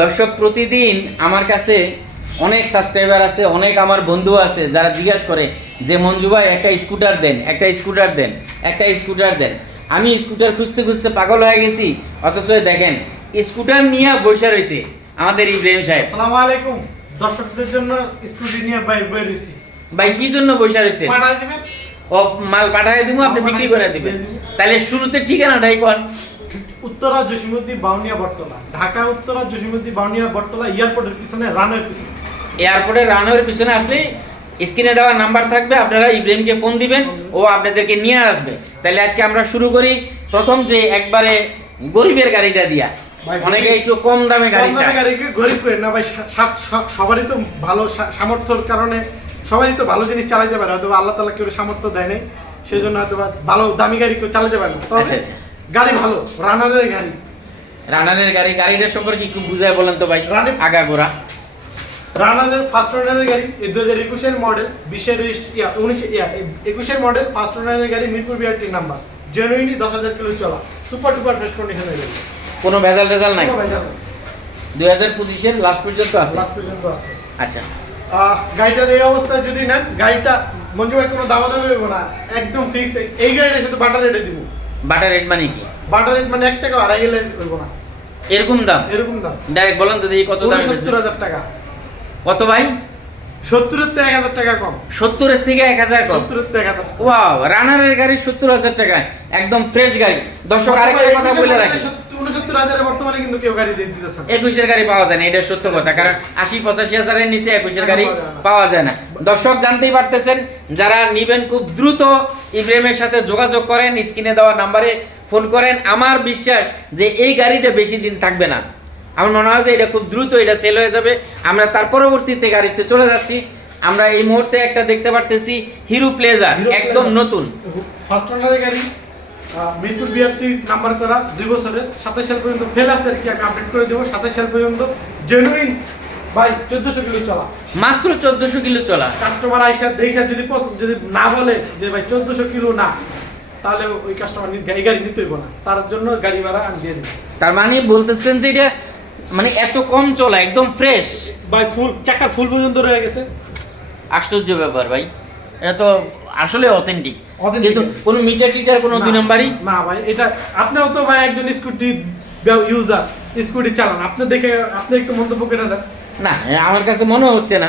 দর্শক, প্রতিদিন আমার কাছে অনেক সাবস্ক্রাইবার আছে, অনেক আমার বন্ধু আছে যারা জিজ্ঞাসা করে যে মঞ্জু ভাই একটা স্কুটার দেন, একটা স্কুটার দেন, একটা স্কুটার দেন। আমি স্কুটার খুঁজতে খুঁজতে পাগল হয়ে গেছি, অথচ দেখেন স্কুটার নিয়ে বসে রয়েছে আমাদের ইব্রাহিম সাহেব। আসসালামু আলাইকুম। দর্শকদের জন্য স্কুটি নিয়ে বাইর হইছি। ভাই কি জন্য বসে রয়েছে? পাঠাই দিবেন? ও মাল পাঠাই দিব, আপনি বিক্রি করে দিবেন। তাহলে শুরুতে ঠিকানাটাই কোন? উত্তরা জসিমউদ্দিন বাউনিয়া বটতলা, ঢাকা উত্তরা জসিমউদ্দিন বাউনিয়া বটতলা, এয়ারপোর্টের পিছনে, রানওয়ের পিছনে। এয়ারপোর্টের রানওয়ের পিছনে আসলে স্ক্রিনে দেওয়া নাম্বার থাকবে, আপনারা ইব্রাহিমকে ফোন দিবেন, ও আপনাদেরকে নিয়ে আসবে। তাহলে আজকে আমরা শুরু করি প্রথম যে একবারে গরিবের গাড়িটা দিয়া। অনেকে একটু কম দামে গাড়ি চায়। গাড়িকে গরিব করে না ভাই, সবারই তো ভালো সামর্থ্যের কারণে সবারই তো ভালো জিনিস চালাতে পারে, হয়তো আল্লাহ তাআলা কেউ সামর্থ্য দেয় নাই, সেই জন্য হয়তো ভালো দামি গাড়ি কেউ চালাতে পারে না। তবে গাড়ি ভালো, রানারের গাড়ি। রানারের গাড়ি, গাড়িটার সম্পর্কে একটু বুঝায় বলেন তো ভাই, আগাগোড়া। রানারের ফার্স্ট ওনারের গাড়ি, 2021-এর মডেল, 21-এর মডেল, ফার্স্ট ওনারের গাড়ি, Mirpur BRT number, genuinely 10,000 kilo চলা, সুপার ডুপার ফ্রেশ কন্ডিশনের গাড়ি, কোনো ভেজাল টেজাল নাই। 2025-এর লাস্ট পর্যন্ত আছে। আচ্ছা, গাড়িটার এই অবস্থায় যদি নেন, গাড়িটা মঞ্জু ভাই কোনো দামাদামি হইব না, একদম ফিক্স। এই গাড়িটা শুধু বাটার রেটে দিব। বাটার রেট মানে কি? বাটার রেট মানে 1 টাকা আড়াই গেলে হইব না, এরকম দাম? এরকম দাম। ডাইরেক্ট বলেন তো দেখি কত দাম? 70,000 টাকা। কত ভাই? 70-এর থেকে 1,000 টাকা কম। 70-এর থেকে 1,000 কম? 70-এর থেকে 1,000 টাকা। ওয়াও, রানারের গাড়ি 70,000 টাকায়, একদম ফ্রেশ গাড়ি। দর্শক আরেকটা কথা বলে রাখি, 69,000 বর্তমানে কিন্তু কেউ গাড়ি দিয়ে দিতেছে না। 21-এর গাড়ি পাওয়া যায় না, এটা সত্য কথা। কারণ 80-85,000-এর নিচে 21-এর গাড়ি পাওয়া যায় না। দর্শক জানতেই পারতেছেন, যারা নিবেন খুব দ্রুত ইব্রাহিমের সাথে যোগাযোগ করেন, স্ক্রিনে দেওয়া নাম্বারে ফোন করেন। আমার বিশ্বাস যে এই গাড়িটা বেশি দিন থাকবে না, আমার মনে হয় যে এটা খুব দ্রুত এটা সেল হয়ে যাবে। আমরা তার পরবর্তীতে গাড়িতে চলে যাচ্ছি। আমরা এই মুহূর্তে একটা দেখতে পারতেছি হিরো প্লেজার, একদম নতুন ফার্স্ট ওনারের গাড়ি, মিরপুর বিআরটি নাম্বার করা, 2 বছরের, 27 সাল পর্যন্ত ফেল আছে আর কি, আমি আপডেট করে দেবো। 27 সাল পর্যন্ত জেনুইন ভাই, 1400 কিলো চলা, মাত্র 1400 কিলো চলা। কাস্টমার আইসা দেখে যদি না বলে যে ভাই 1400 কিলো না, তাহলে ওই কাস্টমার এই গাড়ি নিতে হইব না, তার জন্য গাড়ি ভাড়া আমি দিয়ে দেব। তার মানে বলতেছেন যে এটা মানে এত কম চলা, একদম ফ্রেশ ভাই, ফুল চাকার ফুল পর্যন্ত রয়ে গেছে। আশ্চর্য ব্যাপার ভাই, এটা তো আসলে অথেন্টিক। কিন্তু কোনো মিটার টিটার কোনো 2 নাম্বারই না ভাই। এটা আপনিও তো ভাই একজন স্কুটি ইউজার, স্কুটি চালান, আপনি দেখে আপনি একটু মন্তব্য করে দেন না, আমার কাছে মনে হচ্ছে না।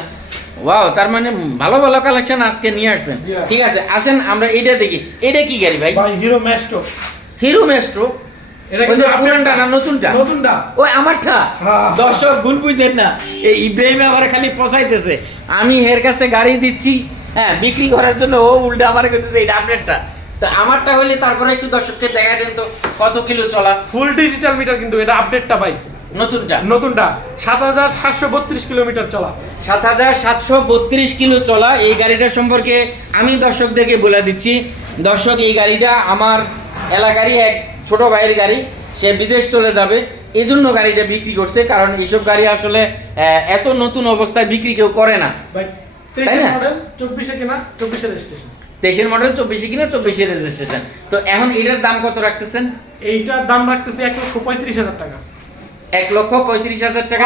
ওয়াও, তার মানে ভালো ভালো কালেকশন আজকে নিয়ে আসছেন। ঠিক আছে, আসেন আমরা এটা দেখি। এটা কি গাড়ি ভাই? ভাই হিরো ম্যাস্ট্রো। Hero Maestro? এটা ওই যে পুরানটা না নতুনটা? নতুনটা। ওই আমারটা। দর্শক ভুল বুঝেন না, এই ইব্রাহিম আমার খালি পচাইতেছে। আমি এর কাছে গাড়ি দিচ্ছি, হ্যাঁ, বিক্রি করার জন্য, ও উল্টা আমার কাছে এটা আপডেটটা। তো আমারটা হইলে তারপরে একটু দর্শককে দেখা দেন তো কত কিলো চলা। ফুল ডিজিটাল মিটার কিন্তু এটা আপডেটটা ভাই, নতুনটা 7,732 কিলোমিটার চলা। 7,732 কিলো চলা এই গাড়িটার সম্পর্কে আমি দর্শকদেরকে বলে দিচ্ছি। দর্শক, এই গাড়িটা আমার এলাকারই এক ছোট ভাইয়ের গাড়ি, সে বিদেশ চলে যাবে, এই জন্য গাড়িটা বিক্রি করছে। কারণ এইসব গাড়ি আসলে এত নতুন অবস্থায় বিক্রি কেউ করে না। 23 মডেল, 24-এ কিনা, 24-এর রেজিস্ট্রেশন। 23-এর মডেল, 24-এ কিনা, 24-এর রেজিস্ট্রেশন। তো এখন এটার দাম কত রাখতেছেন? এইটার দাম রাখতেছি 1,35,000 টাকা। 1,35,000 টাকা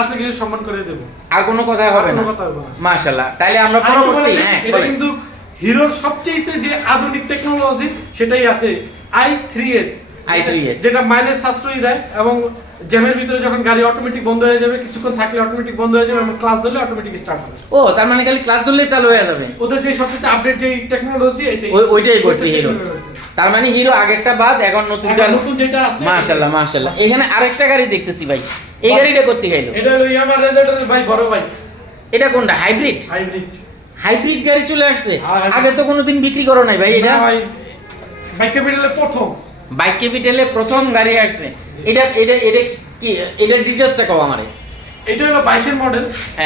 আসলে কিছু সম্মান করে দেব, আর কোনো কথা হবে না। মাশাআল্লাহ। তাইলে আমরা পরবর্তী, এটা কিন্তু হিরোর সবচেয়ে যে আধুনিক টেকনোলজি সেটাই আছে, i3s, যেটা মাইলেজ সাশ্রয়ী দেয় এবং জ্যামের ভিতরে যখন গাড়ি অটোমেটিক বন্ধ হয়ে যাবে, কিছুক্ষণ থাকলে অটোমেটিক বন্ধ হয়ে যাবে এবং ক্লাস ধরলে অটোমেটিক স্টার্ট হবে। ও, তার মানে খালি ক্লাস ধরলেই চালু হয়ে যাবে। ওদের যে সবচেয়ে আপডেট যে টেকনোলজি, ওইটাই করছে হিরো। তার মানে হিরো আগেরটা বাদ এখন নতুন যেটা আসছে। মাশাআল্লাহ মাশাআল্লাহ। এখানে আরেকটা গাড়ি দেখতেছি ভাই, এই গাড়িটা করতে গেল, এটা হলো ইয়ামাহা রেজার্টার ভাই, বড় ভাই। এটা কোনটা? হাইব্রিড? হাইব্রিড গাড়ি চলে আসছে, আগে তো কোনোদিন বিক্রি করো নাই ভাই। এটা ভাই বাইক ক্যাপিটালে প্রথম গাড়ি আসছে। এটা এটা এটা কি, এটার ডিটেইলসটা কও আমারে। এটা হলো 22-এর মডেল।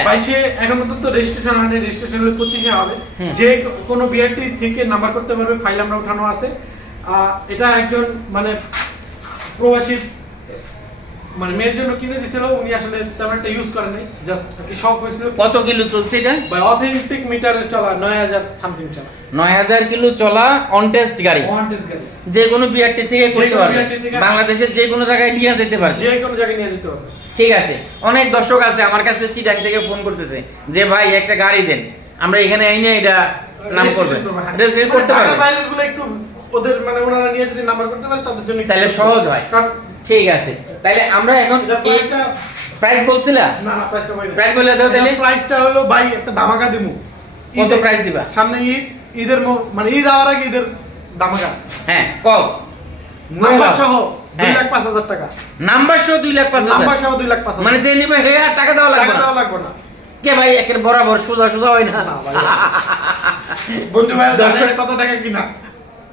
22-এ এখন তো রেজিস্ট্রেশন হয়নি, রেজিস্ট্রেশন হলে 25-এ হবে। যে কোনো বিআরটি থেকে নাম্বার করতে পারবে, ফাইল আমরা উঠানো আছে। এটা একজন মানে প্রবাসী মানে মেয়ের জন্য কিনে দিছিল, উনি আসলে তেমন একটা ইউজ করে নাই, জাস্ট কি শখ হয়েছিল। কত কিলো চলছে এটা? ভাই অথেন্টিক মিটারে চলা 9000 সামথিং চলা, 9000 কিলো চলা অন টেস্ট গাড়ি, ওয়ান টেস্ট গাড়ি, যে কোনো বিআরটি থেকে করতে যে কোনো পারবে, BRT থেকে বাংলাদেশের যে কোনো জায়গায় নিয়ে যেতে পারবে, যে কোনো জায়গায় নিয়ে যেতে পারবে। ঠিক আছে। অনেক দর্শক আছে আমার কাছে চিটাং থেকে ফোন করতেছে যে ভাই একটা গাড়ি দেন, আমরা এখানে আইনে এটা নাম করবে, রেজিস্ট্রেশন করতে পারবে, বাইরেরগুলো একটু ওদের মানে ওনারা নিয়ে যদি নাম্বার করতে পারে তাদের জন্য একটু তাহলে সহজ হয়। কারণ ঠিক আছে, তাহলে আমরা এখন এটা এই প্রাইসটা- প্রাইস বলছিলা, না না প্রাইসটা বলি না। প্রাইস বলে দাও তাহলে। প্রাইসটা হলো ভাই একটা ধামাকা দিমু। কত ঈদে- প্রাইস দিবা? সামনে ঈদের মানে ঈদ আওয়ার আগে ঈদের ধামাকা হ্যাঁ কও, নাম্বার সহ হ্যাঁ। 2,05,000 টাকা, নাম্বার সহ 2,05,000, নাম্বার সহ 2,05,000 মানে যে নিবে হে আর টাকা দেওয়া লাগবে টাকা না। দেওয়া লাগবে না। কে ভাই একের বরাবর সোজা সোজা হয় না। না ভাই। বন্ধু ভাই দর্শক- কত টাকা কিনা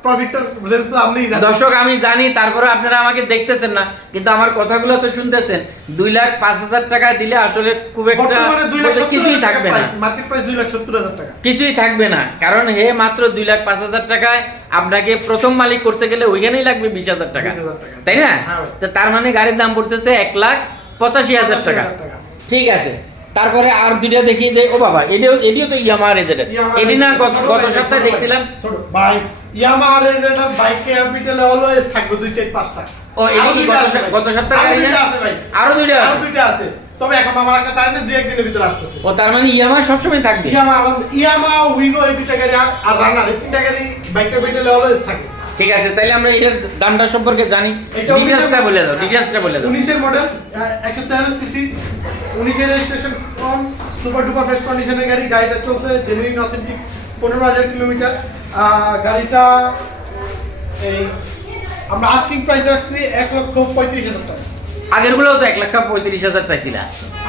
প্রফিটটা রেঞ্জ তো আপনিই জানেন। দর্শক আমি জানি, তারপরে আপনারা আমাকে দেখতেছেন না, কিন্তু আমার কথাগুলো তো শুনতেছেন। 2,05,000 টাকা দিলে আসলে খুব একটা বর্তমানে 2,70,000 কিছুই থাকবে না, মার্কেট প্রাইস 2,70,000 টাকা। কিছুই থাকবে না, কারণ হে মাত্র 2,05,000 টাকায় আপনাকে প্রথম মালিক করতে গেলে ওইখানেই লাগবে 20,000 টাকা, 20,000 টাকা। তাই না? হ্যাঁ ভাই। তো তার মানে গাড়ির দাম পড়তেছে 1,85,000 টাকা। 85,000 টাকা। ঠিক আছে, তারপরে আর দুইটা দেখি যে ও বাবা এডিও তো ইয়ামাহা রেজেডের, Yamaha এডি না ছোট গত ভাই, সপ্তাহে ছোট ভাই। দেখছিলাম। ছোট ভাই ইয়ামাহা রেজেন্ডার বাইক ক্যাপিটালে অলওয়েজ থাকবে 2-4-5টা। ও এডি আরো কি দুইটা আছে ভাই। গত সপ্তাহের আরো গাড়ি না? দুইটা আছে ভাই। আরো দুইটা আরো আছে। দুইটা আছে। তবে এখন আমার কাছে আসলে 2-1 দিনের ভিতরে আসতেছে। ও তার মানে ইয়ামাহা সবসময় থাকবে। ইয়ামাহা উইগো এই দুইটা গাড়ি আর রানার এই তিনটা গাড়ি বাইক ক্যাপিটালে অলওয়েজ থাকে। ঠিক আছে, তাহলে আমরা এটার দামটা সম্পর্কে জানি, এটা ডিটেইলসটা বলে দাও, ডিটেইলসটা বলে দাও। 19 এর মডেল 113 সিসি 19 এর registration on super duper fresh কন্ডিশনের গাড়ি। গাড়িটা চলছে জেনুইন অথেন্টিক 15,000 কিলোমিটার। গাড়িটা এই আমরা আস্কিং প্রাইস রাখছি 1,35,000 টাকা। আগেরগুলো তো 1,35,000 চাইছিলা,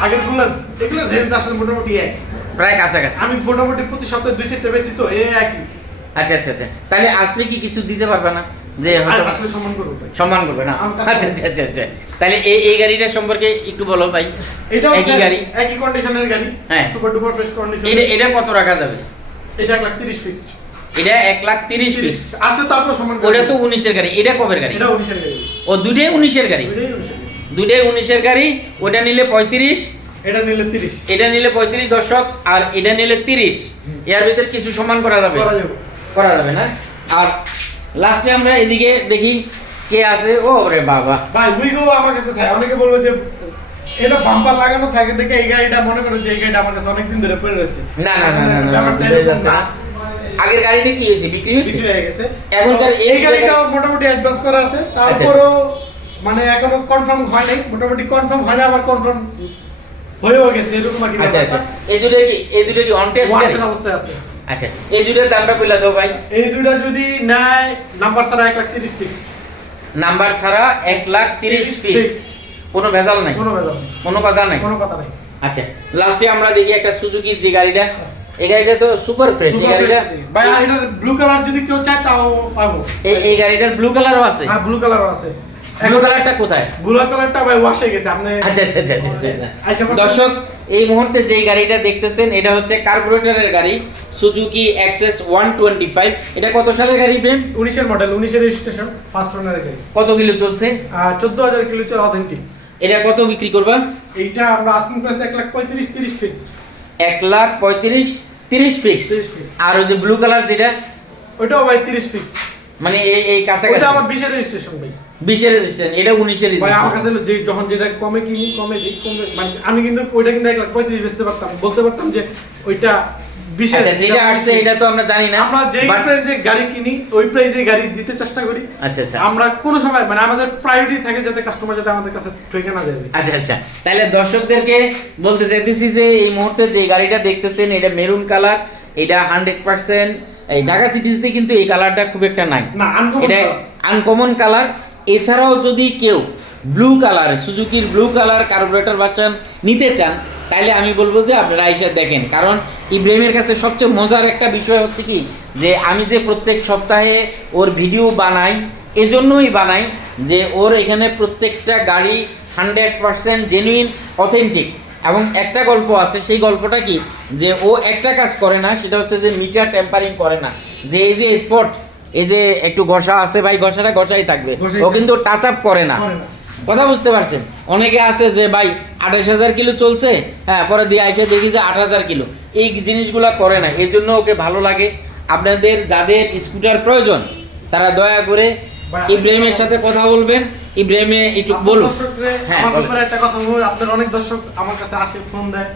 আগেরগুলো এগুলো রেঞ্জ আসলে মোটামুটি এক। প্রায় কাছাকাছি। আমি মোটামুটি প্রতি সপ্তাহে 2-4টা বেচি তো এই একই। আচ্ছা আচ্ছা আচ্ছা, তাহলে আসলে কি কিছু দিতে পারবে না? যে হয়তো আসলে সম্মান করব ভাই। সম্মান করবে না? আমি কাছে- আচ্ছা আচ্ছা আচ্ছা আচ্ছা, তাহলে এই গাড়িটার সম্পর্কে একটু বলো ভাই। এটাও একই গাড়ি, একই কন্ডিশনের গাড়ি। হ্যাঁ। Super duper fresh condition. এটা কত রাখা যাবে? এটা 1,30,000 ফিক্সড। এটা 1,30,000 ফিক্স। আসলে তারপর সম্মান ওটা তো 19-এর গাড়ি, এটা কবের গাড়ি? এটা 19 এর গাড়ি। ও দুইটাই 19-এর গাড়ি, ওইটাই 19 এর গাড়ি। দুইটাই 19-এর গাড়ি। ওটা নিলে 35, এটা নিলে 30 এটা নিলে 35 দর্শক, আর এটা নিলে 30। এর ভিতরে কিছু সম্মান করা যাবে? করা যাবে। করা যাবে না। আর লাস্টে আমরা এদিকে দেখি কে আছে। ও রে বাবা, ভাই উইগো আমার কাছে থাকে। অনেকে বলবে যে এটা বাম্পার লাগানো থাকে দেখে এই গাড়িটা মনে করে যে এই গাড়িটা আমার কাছে অনেকদিন ধরে পড়ে রয়েছে। না না না না না, ব্যাপারটা বোঝাই এরকম যাচ্ছে না। না। আগের গাড়িটা কি হয়েছে? বিক্রি হয়েছে? বিক্রি হয়ে গেছে। এখনকার তো এই গাড়িটাও মোটামুটি অ্যাডভান্স করা আছে। তারপরও মানে এখনো কনফার্ম হয় নাই। মোটামুটি কনফার্ম হয় না, আবার কনফার্ম হয়েও গেছে এরকম আর কি। আচ্ছা আচ্ছা, এই দুটো কি অন টেস্ট গাড়ি? ওয়ারেন্টি অবস্থায় আছে। আচ্ছা, এই দুটোর দামটা বলে দাও ভাই। এই দুইটা যদি নেয় নাম্বার ছাড়া 1,30,000 ফিক্স। নাম্বার ছাড়া 1,30,000 ফিক্স, কোনো ভেজাল নাই, কোনো ভেজাল নেই, কোনো কথা নাই। কোনো কথা নাই। আচ্ছা, লাস্টে আমরা দেখি একটা সুজুকির যে গাড়িটা, এই গাড়িটা তো সুপার ফ্রেশ। এই গাড়িটা, ভাই আর এটার ব্লু কালার যদি কেউ চায় তাও পাবো। এই গাড়িটার ব্লু কালারও আছে। হ্যাঁ ব্লু কালারও আছে। ব্লু কালারটা কোথায়? ব্লু কালারটা ভাই ওয়াশ হয়ে গেছে। আপনি আচ্ছা আচ্ছা আচ্ছা আচ্ছা, আচ্ছা। আচ্ছা, দর্শক এই মুহূর্তে যেই গাড়িটা দেখতেছেন এটা হচ্ছে কার্বোরেটরের গাড়ি, সুজুকি অ্যাক্সেস 125। এটা কত সালের গাড়ি প্রেম? 19 এর মডেল, 19 এর রেজিস্ট্রেশন, ফার্স্ট ওনার গাড়ি। কত কিলো চলছে? 14,000 কিলো চল অথেন্টিক। এটা কত বিক্রি করবা? এইটা আমরা asking price 1,35,000 30 fixed. 1,35,000 fix. 30 fixed। আর ওই যে ব্লু কালার যেটা, ওইটাও ভাই 30 ফিক্সড। মানে এই ওটা কাছাকাছি আমার 20 এর রেজিস্ট্রেশন ভাই। 20-এর রেজিস্ট্রেশন, এটা 19-এর ভাই আমার রেজিস্ট্রেশন। কাছে যে যখন যেটা কমে কিনি কমে দিই কমে মানে আমি কিন্তু ওইটা কিন্তু 1,35,000 বেচতে পারতাম, বলতে পারতাম যে ওইটা 20 আচ্ছা, যেটা আসছে এটা তো আমরা জানি না। আমরা যেই But- প্রাইসে গাড়ি কিনি ওই প্রাইসে গাড়ি দিতে চেষ্টা করি। আচ্ছা আচ্ছা আমরা কোনো সময় মানে আমাদের প্রায়োরিটি থাকে যাতে কাস্টমার যাতে আমাদের কাছে ঠকে না যায়। আচ্ছা আচ্ছা, তাহলে দর্শকদেরকে বলতে চাইতেছি যে এই মুহূর্তে যে গাড়িটা দেখতেছেন এটা মেরুন কালার। এটা 100% এই ঢাকা সিটিতে কিন্তু এই কালারটা খুব একটা নাই, না আনকমন এটা আনকমন কালার। এছাড়াও যদি কেউ ব্লু কালার, সুজুকির ব্লু কালার কার্বোরেটর ভার্সন নিতে চান, তাহলে আমি বলবো যে আপনারা এসে দেখেন। কারণ ইব্রাহিমের কাছে সবচেয়ে মজার একটা বিষয় হচ্ছে কি, যে আমি যে প্রত্যেক সপ্তাহে ওর ভিডিও বানাই, এজন্যই বানাই যে ওর এখানে প্রত্যেকটা গাড়ি 100% জেনুইন অথেন্টিক। এবং একটা গল্প আছে, সেই গল্পটা কি, যে ও একটা কাজ করে না, সেটা হচ্ছে যে মিটার টেম্পারিং করে না। যে এই যে স্পট, এই যে একটু ঘষা আছে ভাই, ঘষাটা ঘষাই থাকবে, ঘষাই ও কিন্তু টাচ আপ করে না। করে না। কথা বুঝতে পারছেন? অনেকে আছে যে ভাই 28,000 কিলো চলছে, হ্যাঁ পরে দিয়ে এসে দেখি যে 8,000 কিলো, এই জিনিসগুলো করে না, এই জন্য ওকে ভালো লাগে। আপনাদের যাদের স্কুটার প্রয়োজন তারা দয়া করে ইব্রাহিমের সাথে কথা বলবেন। ইব্রাহিমে একটু বলুন। হ্যাঁ, আমার ব্যাপারে একটা কথা বলবো, আপনার অনেক দর্শক আমার কাছে আসে, ফোন দেয়,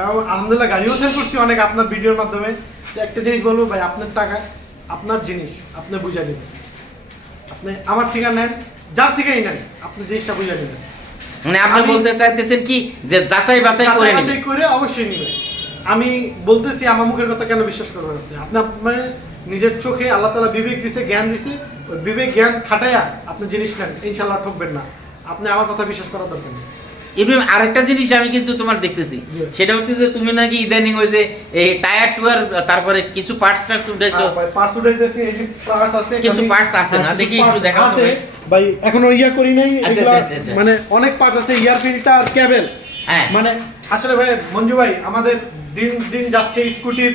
এবং আলহামদুলিল্লাহ গাড়িও সেল করছি অনেক আপনার ভিডিওর মাধ্যমে। তো একটা জিনিস বলবো ভাই, আপনার টাকা আপনার জিনিস আপনি বুঝে নেবেন। আপনি আমার থেকে নেন, যার থেকেই নেন, আপনি জিনিসটা বুঝে নেবেন। মানে আপনি বলতে চাইতেছেন কি যে যাচাই বাছাই করে নেবেন? যাচাই করে অবশ্যই নেবেন। আমি বলতেছি, আমার মুখের কথা কেন বিশ্বাস করবেন আপনি? আপনি আপনার নিজের চোখে আল্লাহ তাআলা বিবেক দিছে, জ্ঞান দিছে, ওই বিবেক জ্ঞান খাটাইয়া আপনি জিনিস নেন, ইনশাআল্লাহ ঠকবেন না। আপনি আমার কথা বিশ্বাস করার দরকার নেই। ইব্রাহিম, আরেকটা জিনিস আমি কিন্তু তোমার দেখতেছি, সেটা হচ্ছে যে তুমি নাকি ইদানিং ওই যে এই টায়ার টুয়ার, তারপরে কিছু পার্টস টার্টস উঠেছো। পার্টস উঠাইতেছি, এই যে পার্টস আছে, কিছু পার্টস আছে না, দেখি একটু দেখাও আছে তুমি। ভাই, এখনো ইয়া করি নাই এগুলা, আচ্ছা। মানে অনেক পার্টস আছে, ইয়ার ফিল্টার, কেবল। হ্যাঁ। মানে আসলে ভাই মঞ্জু ভাই, আমাদের দিন দিন যাচ্ছে স্কুটির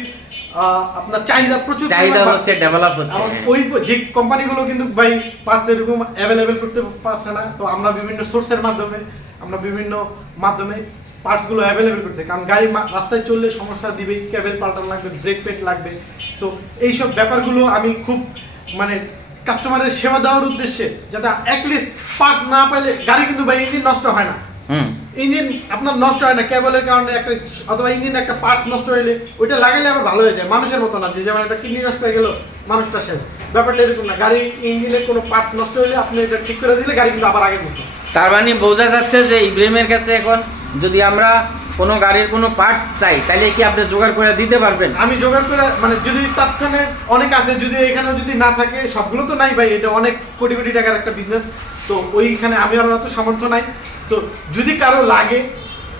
আপনার চাহিদা প্রচুর চাহিদা পরিমাণ হচ্ছে, বাড়ছে। ডেভেলপ হচ্ছে। আমার ওই যে কোম্পানিগুলো কিন্তু ভাই পার্টস এরকম অ্যাভেলেবেল করতে পারছে না, তো আমরা বিভিন্ন সোর্সের মাধ্যমে, আমরা বিভিন্ন মাধ্যমে পার্টসগুলো অ্যাভেলেবেল করতে, কারণ গাড়ি রাস্তায় চললে সমস্যা দিবেই, কেবল পাল্টানো লাগবে, ব্রেক প্যাড লাগবে। তো এইসব ব্যাপারগুলো আমি খুব মানে কাস্টমারের সেবা দেওয়ার উদ্দেশ্যে, যাতে অ্যাটলিস্ট পার্টস না পাইলে গাড়ি কিন্তু ভাই ইঞ্জিন নষ্ট হয় না। ইঞ্জিন আপনার নষ্ট হয় না কেবলের কারণে, একটা অথবা ইঞ্জিন একটা পার্টস নষ্ট হইলে ওইটা লাগাইলে আবার ভালো হয়ে যায়। মানুষের মতো না যে যেমন একটা কিডনি নষ্ট হয়ে গেল মানুষটা শেষ, ব্যাপারটা এরকম না। গাড়ি ইঞ্জিনের কোনো পার্টস নষ্ট হইলে আপনি এটা ঠিক করে দিলে গাড়ি কিন্তু আবার আগের মতো। তার মানে বোঝা যাচ্ছে যে ইব্রাহিমের কাছে এখন যদি আমরা কোনো গাড়ির কোনো পার্টস চাই, তাহলে কি আপনি জোগাড় করে দিতে পারবেন? আমি জোগাড় করে, মানে যদি তৎক্ষণে অনেক আছে, যদি এখানেও যদি না থাকে, সবগুলো তো নাই ভাই, এটা অনেক কোটি কোটি টাকার একটা বিজনেস, তো ওইখানে আমি আর অত সামর্থ্য নাই। তো যদি কারো লাগে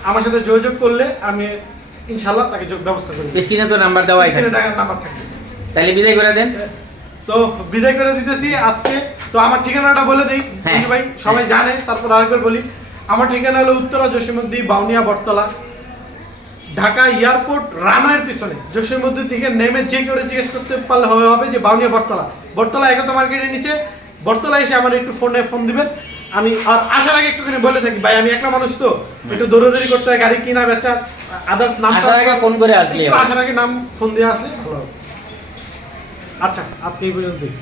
আমার সাথে যোগাযোগ করলে আমি ইনশাল্লাহ তাকে ব্যবস্থা করি। স্ক্রিনে তো নাম্বার দেওয়া এখানে, টাকার নাম্বার থাকে। তাহলে বিদায় করে দেন। তো বিদায় করে দিতেছি আজকে। তো আমার ঠিকানাটা বলে দিই ভাই, সবাই জানে, তারপর আরেকবার বলি। আমার ঠিকানা হলো উত্তরা জসীমউদ্দিন, বাউনিয়া, বটতলা, ঢাকা এয়ারপোর্ট রানওয়ের পিছনে। জসীমউদ্দিন থেকে নেমে যে কেউ জিজ্ঞেস করতে পারলে হবে যে বাউনিয়া বটতলা, বটতলা একতা মার্কেটের নিচে। বটতলা এসে আমার একটু ফোন দিবেন। আমি আর আসার আগে একটুখানি বলে থাকি ভাই, আমি একলা মানুষ, তো একটু দৌড়াদৌড়ি করতে হয়, গাড়ি কিনা বেচা, আদার্স নাম ফোন করে আসলে, আসার আগে নাম ফোন দিয়ে আসলে ভালো হবে। আচ্ছা, আজকে এই পর্যন্তই।